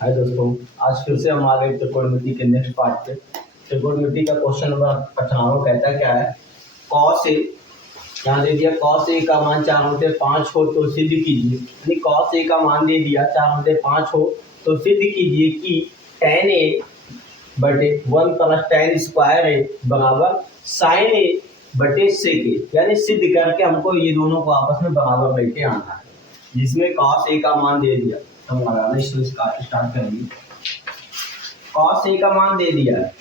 हाय दोस्तों, आज फिर से हम आ गए त्रिकोणमिति के नेक्स्ट पार्ट पे। त्रिकोणमिति का क्वेश्चन नंबर 18 कहता क्या है, कॉस ए, यहाँ दे दिया कॉस ए का मान 4/5 हो तो सिद्ध कीजिए, यानी कॉस ए का मान दे दिया 4/5 हो तो सिद्ध कीजिए कि tan ए बटे 1 प्लस tan स्क्वायर ए बराबर साइन ए बटे सेक ए, यानी सिद्ध करके हमको ये दोनों को आपस में बराबर लेके आना है। जिसमें कॉस ए का मान दे दिया, हम लगाना इसको स्टार्ट करेंगे। कॉस ए का मान दे दिया है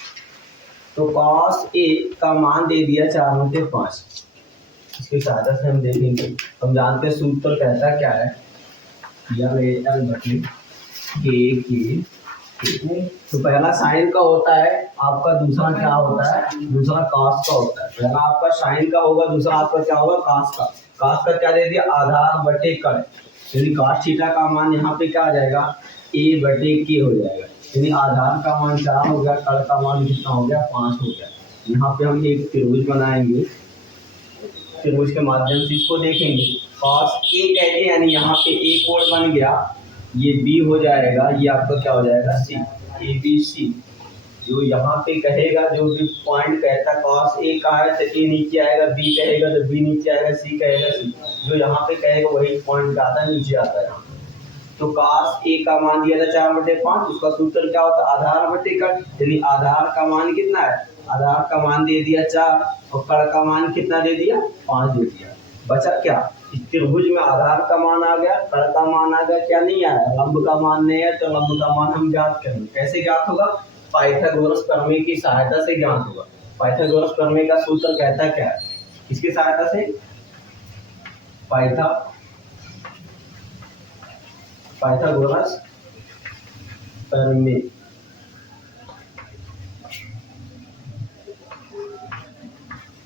तो कॉस ए का मान दे दिया 4/5। इसकी सहायता से हम देखेंगे, हम जानते हैं सूत्र कहता क्या है, एल बटे के। तो पहला साइन का होता है आपका, दूसरा क्या होता है, दूसरा कॉस का होता है। पहला आपका साइन का होगा, दूसरा आपका क्या होगा, कॉस का। कॉस का क्या दे दिया, आधार बटे कर, यानी कॉस थीटा का मान यहाँ पे क्या आ जाएगा, ए बटे के हो जाएगा। यानी आधार का मान 4 हो गया, कर का मान कितना हो गया, 5 हो गया। यहाँ पे हम एक त्रिभुज बनाएंगे, त्रिभुज के माध्यम से इसको देखेंगे। कॉस ए कहते हैं, यानी यहाँ पे ए कोण बन गया, ये बी हो जाएगा, ये आपका क्या हो जाएगा, सी, ए बी सी। जो यहाँ पे कहेगा, जो भी पॉइंट कहता कॉस ए का है तो ए नीचे आएगा, बी कहेगा तो बी नीचे आएगा, सी कहेगा सी। जो यहाँ पे कहेगा वही पॉइंट का आता है, नीचे आता है यहाँ। तो कॉस ए का मान दिया था 4/5, उसका सूत्र क्या होता है, आधार बटे कट, यानी आधार का मान कितना है, आधार का मान दे दिया 4 और कड़ का मान कितना दे दिया, 5 दे दिया। बचा क्या, इस त्रिभुज में आधार का मान आ गया, कड़ का मान आ गया, क्या नहीं आया, लंब का मान नहीं है, तो लंब का मान हम ज्ञात करेंगे। कैसे ज्ञात होगा, पाइथागोरस प्रमेय की सहायता से ज्ञात होगा। पाइथागोरस प्रमेय का सूत्र कहता क्या है, इसकी सहायता से पाइथागोरस प्रमेय,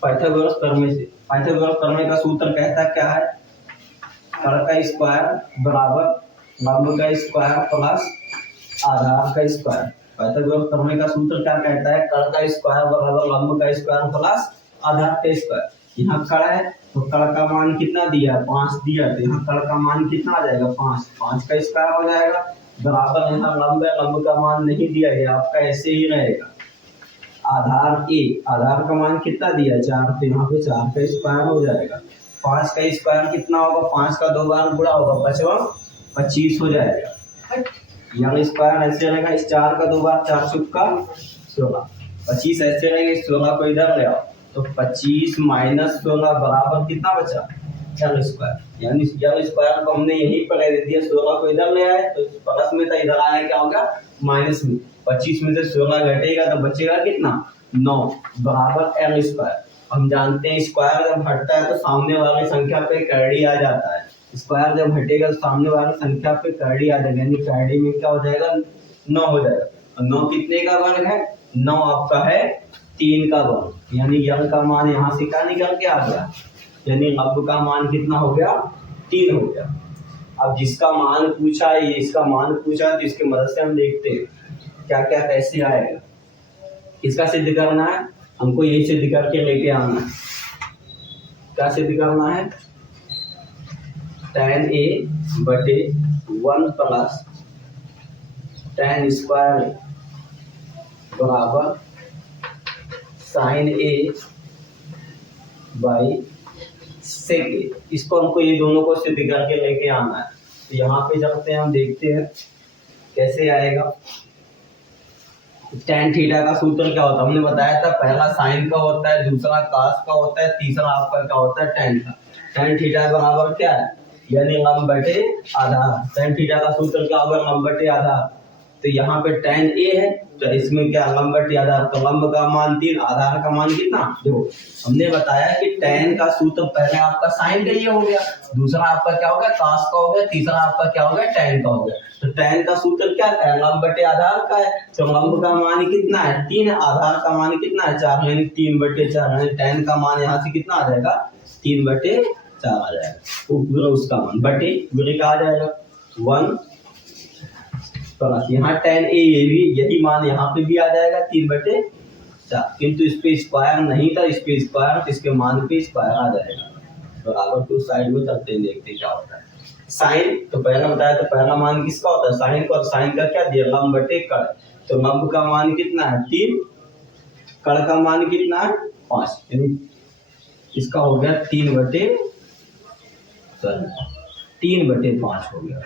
पाइथागोरस प्रमेय से, पाइथागोरस प्रमेय का सूत्र कहता क्या है, कड़ का स्क्वायर बराबर लंब का स्क्वायर प्लस आधार का स्क्वायर। पाइथागोरस प्रमेय का सूत्र क्या कहता है, कड़ का स्क्वायर बराबर लंब का स्क्वायर प्लस आधार का स्क्वायर। यहाँ कड़ है तो कड़ का मान कितना दिया, 5 दिया, तो यहाँ कड़ का मान कितना आ जाएगा, 5, 5 का स्क्वायर हो जाएगा बराबर, यहाँ लंब है, लंब का मान नहीं दिया गया, आपका ऐसे ही रहेगा। आधार ए, आधार का मान कितना दिया, 4, तो यहाँ पे 4 का स्क्वायर हो जाएगा। 5 का स्क्वायर कितना होगा, 5 का 2 बार गुणा होगा, 25 हो जाएगा। यहाँ स्क्वायर ऐसे रहेगा, इस 4 का 2 बार 4 चुका 16, 25 ऐसे रहेगा, 16 को इधर ले आओ तो 25 माइनस 16 बराबर कितना बचा, यल स्क्वायर। यानी यल स्क्वायर को हमने यहीं पर दे दिया, 16 को इधर ले आए तो प्लस में था, इधर आया क्या होगा, माइनस में। 25 में से 16 घटेगा तो बचेगा कितना, 9 बराबर एल स्क्वायर। हम जानते हैं स्क्वायर जब हटता है तो सामने वाली संख्या पे करड़ी आ जाता है, स्क्वायर जब हटेगा तो सामने वाली संख्या पे करड़ी आ जाएगा, यानी करड़ी में क्या हो जाएगा, 9 हो जाएगा। और 9 कितने का वर्ग है, 9 आपका है 3 का वर्ग, यानी यल का मान यहाँ से क्या निकल के आ गया, यानी लंब का मान कितना हो गया, 3 हो गया। अब जिसका मान पूछा है, ये इसका मान पूछा है, तो इसकी मदद से हम देखते हैं क्या क्या कैसे आएगा। किसका सिद्ध करना है, हमको यही सिद्ध करके लेके आना है। क्या सिद्ध करना है, tan ए बटे 1 प्लस tan स्क्वायर बराबर साइन ए बाई सेक ए। इसको हमको ये दोनों को सिद्ध करके लेके आना है। तो यहाँ पे चलते हैं, हम देखते हैं कैसे आएगा। tan थीटा का सूत्र क्या होता है, हमने बताया था, पहला साइन का होता है, दूसरा कॉस का होता है, तीसरा आपका क्या होता है, tan का। tan थीटा बराबर क्या है, यानी लंब बटे आधार। tan थीटा का सूत्र क्या होगा, लंब बटे आधार। तो यहाँ पे tan ए है तो इसमें क्या, लंब बटे आधार, तो लंब का मान 3, आधार का मान कितना, देखो हमने बताया कि tan का सूत्र पहले आपका साइन का ये हो गया, दूसरा आपका क्या हो गया, कॉस का हो गया, तीसरा आपका क्या हो गया, tan का हो गया। तो tan का सूत्र क्या है, लंब बटे आधार का है, तो लंब का मान कितना है, 3, आधार का मान कितना है, 4, यानी 3/4, यानी tan का मान यहाँ से कितना आ जाएगा, 3/4 आ जाएगा। वो पूरा उसका मान बटे पूरे का आ जाएगा 1 प्लस यहाँ tan ए, ये भी यही मान यहाँ पे भी आ जाएगा 3/4, किंतु इस पे स्क्वायर नहीं था, इस पे स्क्वायर, तो इसके मान पे स्क्वायर आ जाएगा बराबर। तो साइड में चलते हैं, देखते क्या होता है। साइन तो पहला बताया, तो पहला मान किसका होता है साइन का, और साइन का क्या दिया लंब बटे कड़, तो लंब का मान कितना है 3, कड़ का मान कितना है 5, यानी इसका हो गया 3/5 हो गया।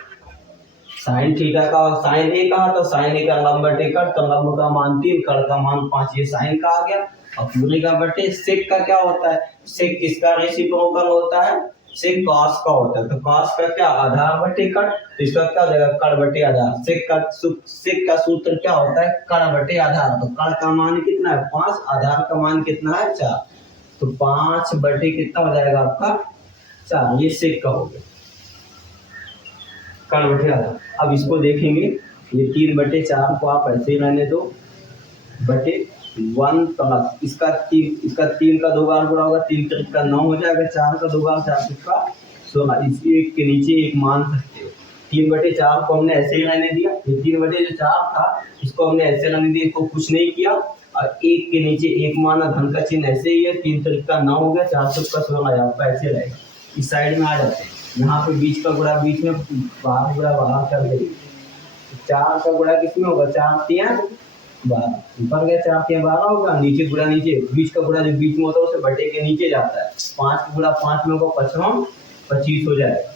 साइन थीटा का साइन ए कहा, तो साइन ए का लंब बटे कड़, तो लंब का मान 3, कड़ का मान 5, ये साइन का आ गया। और पूरे का बटे सेक का क्या होता है, सेक किसका रेसिप्रोकल होता है, सेक कॉस का होता है, तो कॉस का क्या आधार बटे कड़, तो इसका क्या हो जाएगा कड़ बटे आधार। सेक का सूत्र क्या होता है कड़ बटे आधार, तो कड़ का मान कितना है 5, आधार का मान कितना है 4, तो 5 बटे कितना हो जाएगा आपका 4, ये सेक का हो गया कड़ बटे आधार। अब इसको देखेंगे, ये 3/4 को आप ऐसे ही रहने दो, बटे 1 प्लस इसका 3 का 2 बार गुणा होगा, 3 3 का 9 हो जाएगा, 4 का 2 बार 4 का 16, इसी एक के नीचे एक मान सकते हो। 3/4 को हमने ऐसे ही रहने दिया, ये 3/4 था इसको हमने ऐसे रहने दिया, इसको कुछ नहीं किया, और एक के नीचे एक माना, धन का चिन्ह ऐसे ही है, 3 3 का 9 हो गया, 4 का 16 आपका ऐसे रहेगा। इस साइड में आ जाते हैं, यहाँ पे बीच का गुणा बीच में 12 गुणा बाहर कर देंगे, 4 का गुणा किसमें होगा 4 3 12, ऊपर गया 4 3 12 होगा, नीचे गुणा नीचे, बीच का गुणा जो बीच में होता है उसे बटे के नीचे जाता है, 5 गुणा 5 में होगा 5 25 हो जाएगा।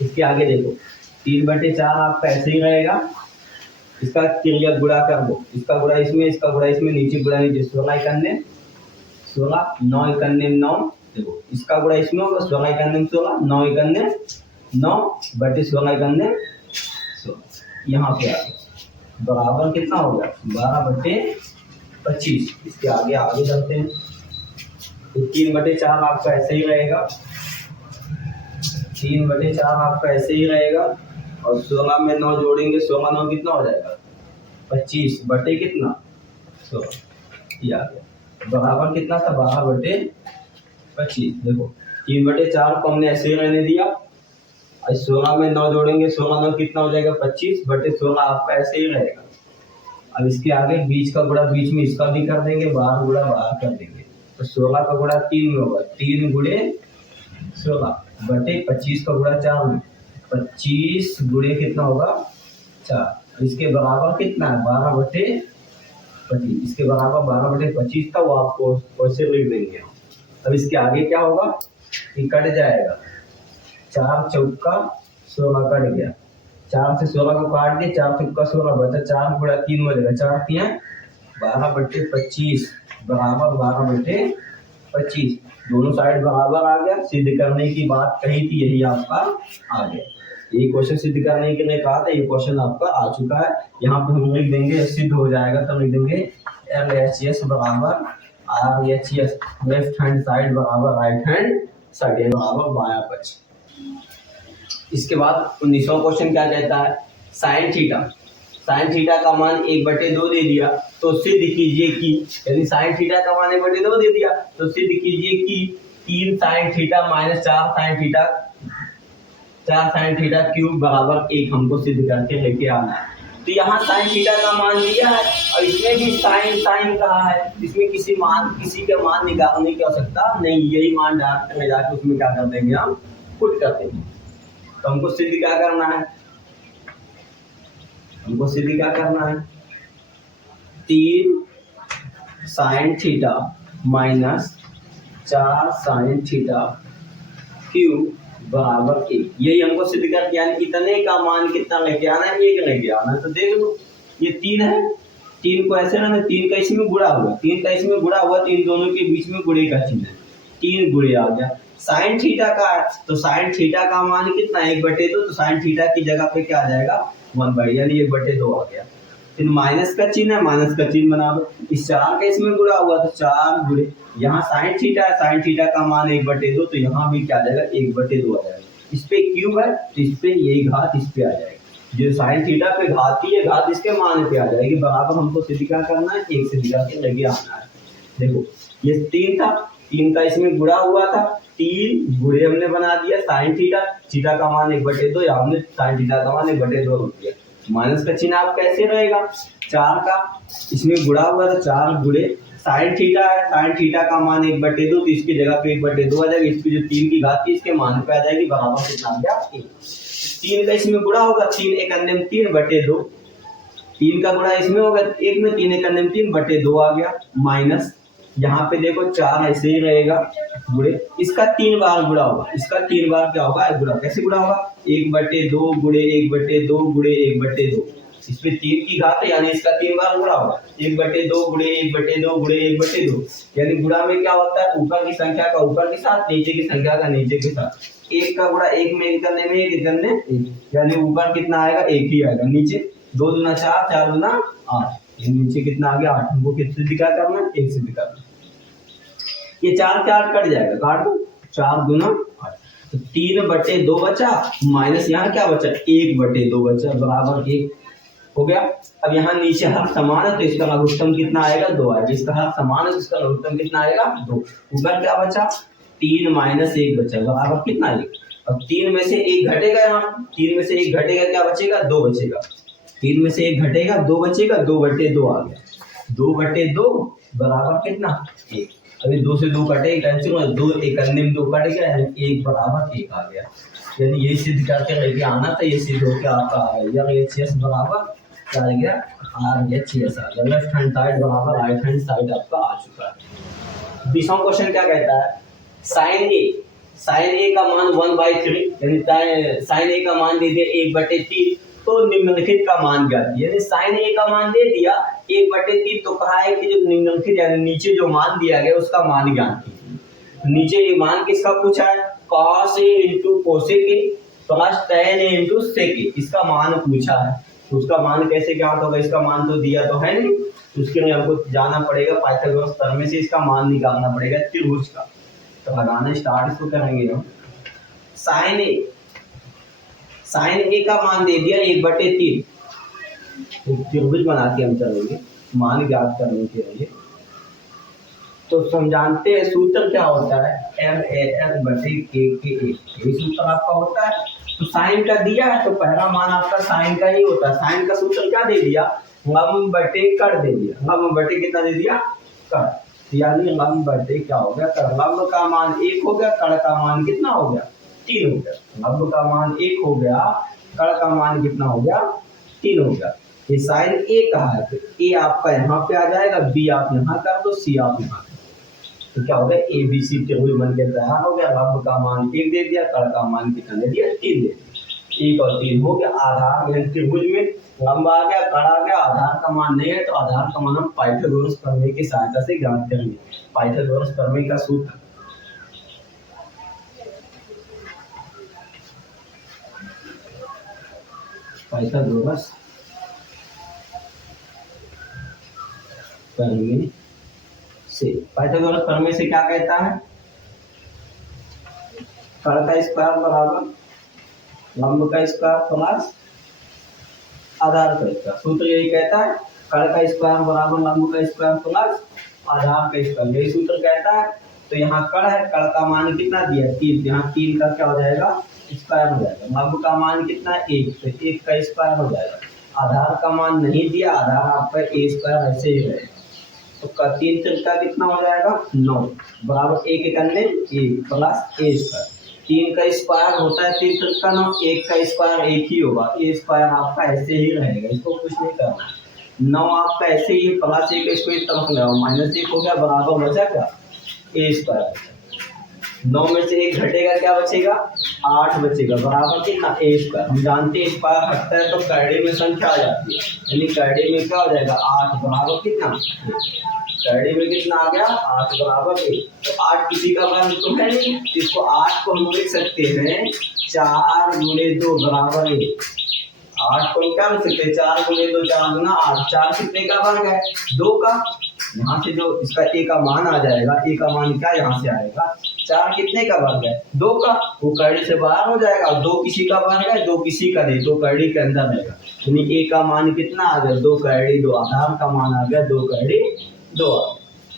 इसके आगे देखो 3/4 आपका ऐसे ही रहेगा, इसका क्रिया गुणा कर दो, इसका गुणा इसमें, इसका गुणा इसमें, नीचे गुणा नीचे, 16 इकन्ने 16, 9 इकन्ने 9, देखो इसका गुणा इसमें होगा, 16 इकन्ने 16, 9 इकन्ने 9 बटे 16 इकन्ने 16, यहाँ पे आ गया बराबर कितना हो गया 12/25। इसके आगे आगे चलते हैं, तो 3/4 आपका ऐसे ही रहेगा, 3/4 आपका ऐसे ही रहेगा, और 16 में 9 जोड़ेंगे, 16 9 कितना हो जाएगा 25 बटे कितना 16, ये आ गया बराबर कितना था 12/25। देखो 3/4 को हमने ऐसे ही रहने दिया, और 16 में 9 जोड़ेंगे, 16 9 कितना हो जाएगा 25 बटे 16 आपका ऐसे ही रहेगा। अब इसके आगे बीच का गुणा बीच में इसका भी कर देंगे, 12 गुणा बाहर कर देंगे, तो 16 का गुणा 3 में होगा, 3 गुणे 16 बटे 25 का गुणा 4 में, 25 गुणे कितना होगा 4, इसके बराबर कितना है 12/25, इसके बराबर 12/25 था, वो आपको वैसे लिख देंगे। अब इसके आगे क्या होगा, ये कट जाएगा, 4 चौका 16 कट गया, 4 से 16 को काट दिया, 4 चौका 16 बचा, 4 गुणा 3 हो जाएगा, 4 3 12/25 बराबर 12/25, दोनों साइड बराबर आ गया। सिद्ध करने की बात कही थी, यही आपका आ गया, ये क्वेश्चन सिद्ध करने के लिए कहा था, ये क्वेश्चन आपका आ चुका है। यहाँ पे हम लिख देंगे, सिद्ध हो जाएगा तब लिख देंगे LHS बराबर RHS, लेफ्ट हैंड साइड बराबर राइट हैंड साइड बराबर बायां पक्ष। इसके बाद 19वां क्वेश्चन क्या कहता है, साइन थीटा का मान 1/2 दे दिया, तो सिद्ध कीजिए कि, यदि साइन थीटा का मान 1/2 दे दिया तो सिद्ध कीजिए कि 3 sine theta minus 4 sine theta cube बराबर 1 हमको सिद्ध करके लेके आना है। तो यहाँ साइन थीटा का मान दिया है, और इसमें भी साइन कहा है, इसमें किसी का मान निकालने की आवश्यकता नहीं, यही मान डायरेक्ट में जाके उसमें क्या कर देंगे हम पुट कर देंगे। तो हमको सिद्ध क्या करना है, हमको सिद्ध क्या करना है 3 sine theta minus 4 sine theta cube बराबर 1, यही हमको सिद्ध करके, यानी इतने का मान कितना लेके आना है 1 लेके आना है। तो देख लो ये 3 है, 3 को ऐसे ना, 3 का इसमें गुणा हुआ, 3 का इसमें गुणा हुआ, 3 दोनों के बीच में गुणे का चिन्ह है, 3 गुणे आ गया। साइन थीटा का है, तो साइन थीटा का मान कितना 1/2, तो साइन थीटा की जगह पे क्या आ जाएगा 1/, यानी 1/2 आ गया। फिर माइनस का चिन्ह है, माइनस का चिन्ह बना दो, इस 4 का इसमें गुणा हुआ तो 4 गुणे, यहाँ साइन थीटा है, साइन थीटा का मान 1/2, तो यहाँ भी क्या आ जाएगा 1/2 आ जाएगा। इस पे क्यूब है तो इस पे यही घात इस पे आ जाएगी, जो साइन थीटा पे घाती है घात इसके मान पे आ जाएगी, बराबर हमको सिद्ध क्या करना है 1 से दिखा के लगे आना है। देखो ये 3 था, 3 का इसमें गुणा हुआ था, 3 गुणे हमने बना दिया साइन थीटा का मान 1/2, या हमने साइन थीटा का मान 1/2 रख दिया। माइनस का चिन्ह आप कैसे रहेगा, 4 का इसमें गुणा हुआ तो 4 गुणे साइन थीटा है, साइन थीटा का मान 1/2, तो इसकी जगह पे 1/2 आ जाएगी। इसकी जो 3 की घात थी इसके मान पे आ जाएगी, बराबर कितना आ गया 1। 3 का इसमें गुणा होगा, 3 एक अन्य में 3/2, 3 का गुणा इसमें होगा 1 में, 3 एक अन्य में 3/2 आ गया, माइनस यहाँ पे देखो 4 ऐसे ही रहेगा, गुणे इसका 3 बार गुणा होगा, इसका 3 बार क्या होगा गुणा, कैसे गुणा होगा 1/2 गुणे 1/2 गुणे 1/2, इसमें 3 की घात है यानी इसका 3 बार गुणा होगा, 1/2 गुणे 1/2 गुणे 1/2, यानी गुणा में क्या होता है ऊपर की संख्या का ऊपर के साथ, नीचे की संख्या का नीचे के साथ, 1 का गुणा 1 में 1 करने में 1 करने 1, यानी ऊपर कितना आएगा 1 ही आएगा, नीचे 2 दूना 4 4 दूना 8, नीचे कितना आ गया 8, हमको किससे दिखा करना 1 से दिखा करना, ये 4 से 8 कट जाएगा, काट दो 4 दूना 8, तो 3/2 बचा, माइनस यहाँ क्या बचा 1/2 बचा, बराबर 1 हो गया। अब यहाँ नीचे हर समान है तो इसका लघुत्तम कितना आएगा 2 आएगा, इसका हर समान है तो इसका लघुत्तम कितना आएगा 2, ऊपर क्या बचा 3 - 1 बचा, बराबर कितना 1। अब 3 में से 1 घटेगा, यहाँ 3 में से 1 घटेगा क्या बचेगा 2 बचेगा, 3 में से 1 घटेगा 2 बचेगा, 2/2 आ गया, 2/2 बराबर कितना 1। अभी 2 से 2 कटे कैंसिल हो, 2 एक अन्य में 2 कट गया, यानी 1 बराबर 1 आ गया, यानी ये सिद्ध करके लेके आना था, ये सिद्ध होकर आपका आ गया HCS बराबर क्या आ गया RHS आ गया, लेफ्ट हैंड साइड बराबर राइट हैंड साइड आपका आ चुका है। 20वां क्वेश्चन क्या कहता है, साइन ए का मान 1/3, यानी साइन ए का मान दे दिया 1/3, तो निम्नलिखित का मान ज्ञात, यानी साइन ए का मान दे दिया 1/3, तो कहा है कि जो निम्नलिखित यानी नीचे जो मान दिया गया उसका मान ज्ञात कीजिए। नीचे ये मान किसका पूछा है cos a into cosec a plus tan a into sec a, इसका मान पूछा है, तो उसका मान कैसे ज्ञात होगा, इसका मान तो दिया तो है नहीं, तो उसके लिए हमको जाना पड़ेगा पाइथागोरस प्रमेय से इसका मान निकालना पड़ेगा त्रिभुज का, तो लगाना स्टार्ट तो करेंगे हम। साइन ए का मान दे दिया 1/3, त्रिभुज बना के हम चलेंगे मान ज्ञात करने के लिए, तो समझाते हैं सूत्र क्या होता है MAL/KKA, यही सूत्र आपका होता है। तो साइन का दिया है तो पहला मान आपका साइन का ही होता है, साइन का सूत्र क्या दे दिया लंब बटे कर दे दिया, लंब बटे कितना दे दिया कर, यानी लंब बटे क्या हो गया कर, लंब का मान 1 हो गया, कर का मान कितना हो गया 3 हो गया, लंब का मान 1 हो गया, कर का मान कितना हो गया 3 हो गया। ये साइन ए कहा है तो ए आपका यहाँ पे आ जाएगा, बी आप यहाँ कर दो, सी आप यहाँ कर, तो क्या हो गया ABC त्रिभुज बन के तैयार हो गया, लंब का मान 1 दे दिया, कर का मान कितना दे दिया 3 दे दिया, 1 और 3 हो गया आधार, त्रिभुज में लंब आ गया, कर आ गया, आधार का मान नहीं है तो आधार का मान हम पाइथागोरस प्रमेय की सहायता से ज्ञात करेंगे, पाइथागोरस प्रमेय का सूत्र पाइथागोरस प्रमेय से, पाइथागोरस प्रमेय से क्या कहता है कर का स्क्वायर बराबर लंब का स्क्वायर प्लस आधार का स्क्वायर, सूत्र यही कहता है कर का स्क्वायर बराबर लंब का स्क्वायर प्लस आधार का स्क्वायर, यही सूत्र कहता है। तो यहाँ कर है, कर का मान कितना दिया 3, यहाँ 3 का क्या हो जाएगा स्क्वायर हो जाएगा, लंब का मान कितना 1, तो 1 का स्क्वायर हो जाएगा, आधार का मान नहीं दिया, आधार आपका a² ऐसे ही रहेगा, तो 3 का कितना हो जाएगा 9 बराबर 1 एक अन्य 1 प्लस a², 3 का स्क्वायर होता है 3 का 9, 1 का स्क्वायर 1 ही होगा, a² आपका ऐसे ही रहेगा, इसको कुछ नहीं करना, 9 आपका ऐसे ही प्लस 1 इसको इस तरफ ले आओ, -1 हो गया, बराबर बचा क्या a², 9 में से 1 घटेगा क्या बचेगा 8 बचेगा, बराबर कितना a², हम जानते हैं स्क्वायर हटता है तो कैडे में संख्या आ जाती है, यानी कैडे में क्या हो जाएगा 8 बराबर कितना, कैडे में कितना आ गया 8 बराबर 1, तो 8 किसी का मान तो है नहीं, इसको 8 को हम लिख सकते हैं 4 × 2 बराबर 1, 8 को क्या लिख सकते हैं 4 × 2 4 गुना 8, 4 कितने का वर्ग है 2 का, यहाँ से जो इसका a का मान आ जाएगा, a का मान क्या यहाँ से आएगा 4 कितने का वर्ग है 2 का, वो कैडी से बाहर हो जाएगा, 2 किसी का वर्ग है 2 किसी का नहीं, 2 कैडी के अंदर रहेगा, यानी a का मान कितना आ गया 2 कैडी 2, आधार का मान आ गया 2 कैडी 2,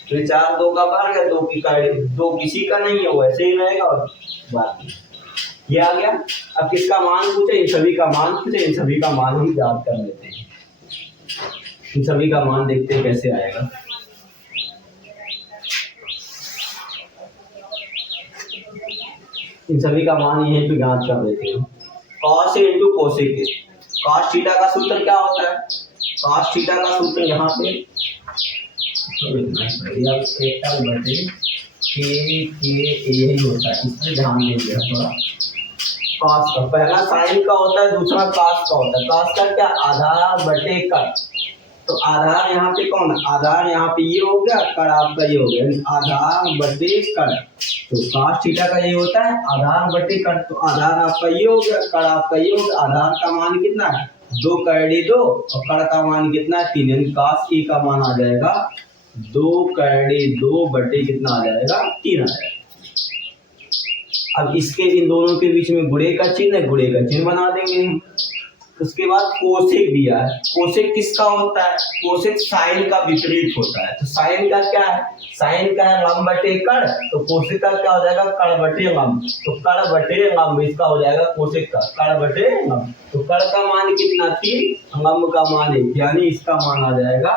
तो 4 2 का वर्ग है, 2 की कैडी 2 किसी का नहीं है वो ऐसे ही रहेगा, और बाकी ये आ गया। अब किसका मान पूछे, इन सभी का मान पूछे, इन सभी का मान हम याद कर लेते हैं, इन सभी का मान देखते हैं कैसे आएगा। इन सभी का मान यहीं पे ज्ञात कर देते हैं। Cos A into cosec A. Cos theta का सूत्र क्या होता है? कॉस थीटा का सूत्र यहाँ पे यही होता है, इसमें ध्यान दीजिए थोड़ा। कॉस का पहला साइन का होता है, दूसरा कॉस का होता है। कॉस का क्या? आधार बटे कट। तो आधार यहाँ पे कौन है? आधार यहाँ पे ये हो गया, कट आपका ये हो गया, आधार बटे कट। तो कॉस थीटा का ये होता है आधार बटे कट। तो आधार आपका ये हो गया, कट आपका ये हो गया। आधार का मान कितना है? 2 करड़ी 2 और कट का मान कितना है? 3। यानी कॉस ए का मान आ जाएगा 2 करड़ी 2 बटे कितना आ जाएगा? 3 आ जाएगा। अब इसके इन दोनों के बीच में गुणे का चिन्ह है, गुणे का चिन्ह बना देंगे हम। उसके बाद कोसेक दिया है। कोसेक किसका होता है? कोसेक साइन का विपरीत होता है। तो साइन का क्या है? साइन का है लंब बटे कड़। तो कोसेक का क्या हो जाएगा? कड़ बटे लंब। तो कड़ बटे लंब इसका हो जाएगा कोसेक का, कड़ बटे लंब। तो कड़ का मान कितना? 3, लंब का मान 1, यानी इसका मान आ जाएगा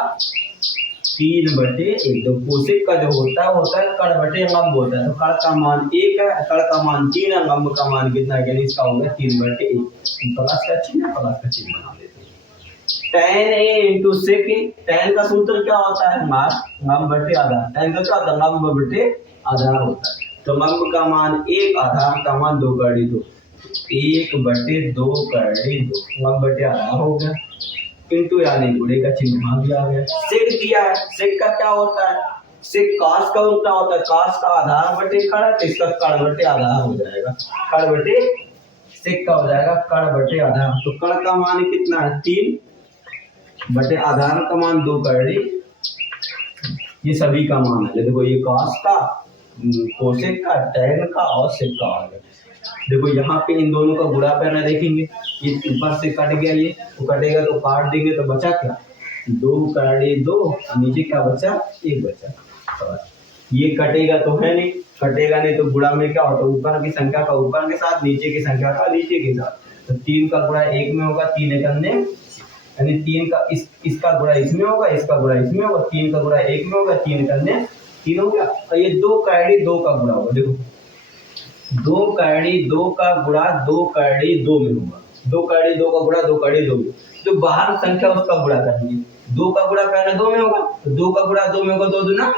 3 बटे 1। तो कोसेक का जो होता है कड़ बटे लंब होता है। तो कड़ का मान 1 है, कड़ का मान 3 है, लंब का मान कितना है? यानी इसका हो गया 3 बटे 1। प्लस का चिन्ह, प्लस का चिन्ह बना देते हैं। tan a into sec a. tan का सूत्र क्या होता है? लंब बटे आधार। tan का क्या होता है? लंब बटे आधार होता है। तो लंब का मान 1, आधार का मान 2 करड़ी 2, 1 बटे 2 करड़ी 2, लंब बटे आधार हो गया। इंटू यानी गुणे का चिन्ह वहां भी आ गया। सेक दिया है। सेक का क्या होता है? सेक कॉस का उल्टा होता है। कॉस का आधार बटे कड़ है, तो इसका कड़ बटे आधार हो जाएगा। कड़ बटे सेक का हो जाएगा कड़ बटे आधार। तो कड़ का मान कितना है? 3 बटे आधार का मान 2 करड़ी। ये सभी का मान है। देखो ये कॉस का, कोसेक का, टैन का और सेक का आ गया। देखो यहाँ पे इन दोनों का गुणा करना देखेंगे, ये ऊपर से कट गया, ये तो कटेगा तो काट देंगे तो बचा क्या? 2 करड़ी 2, नीचे क्या बचा? 1 बचा। ये कटेगा तो है नहीं, कटेगा नहीं तो गुणा में क्या होता है? ऊपर की संख्या का ऊपर के साथ, नीचे की संख्या का नीचे के साथ। तो 3 का गुणा 1 में होगा, 3 एकन्ने, यानी 3 का इसका गुणा इसमें होगा, इसका गुणा इसमें होगा, 3 का गुणा 1 में होगा, 3 एकन्ने 3 हो गया। और ये 2 करड़ी 2 का गुणा होगा। देखो 2 करड़ी 2 का गुणा 2 करड़ी 2 में होगा। 2 करड़ी 2 का गुणा 2 करड़ी 2 में, जो बाहर संख्या उसका गुणा करेंगे। 2 का गुणा करना 2 में होगा, तो 2 का गुणा 2 में होगा, 2 दूना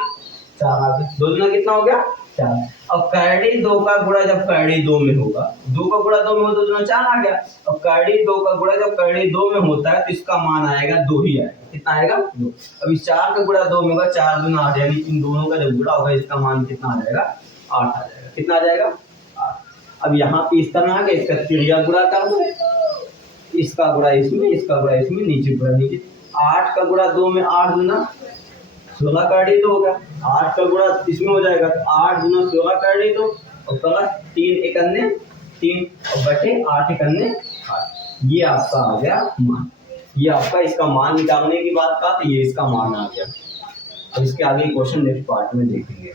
4 आ गया। 2 दूना कितना हो गया? 4। अब करड़ी 2 का गुणा जब करड़ी 2 में होगा, 2 का गुणा 2 में होगा, 2 दूना 4 आ गया। अब करड़ी 2 का गुणा जब करड़ी 2 में होता है तो इसका मान आएगा 2 ही आएगा। कितना आएगा? 2। अब इस 4 का गुणा 2 में होगा, 4 दूना 8, यानी इन दोनों का जब गुणा होगा इसका मान कितना आ जाएगा? 8 आ जाएगा। कितना आ जाएगा? अब यहाँ पे इस तरह आगे इसका त्रिज्या गुणा कर दो, इसका गुणा इसमें, इसका गुणा इसमें, नीचे गुणा नीचे। 8 का गुणा 2 में, 8 दूना 16 करड़ी 2 होगा। 8 का गुणा इसमें हो जाएगा, तो 8 दूना 16 करड़ी 2 और प्लस 3 एकन्ने 3 और बटे 8 एकन्ने 8। ये आपका आ गया मान। ये आपका इसका मान निकालने की बात का, तो ये इसका मान आ गया। अब इसके आगे क्वेश्चन नेक्स्ट पार्ट में देखेंगे।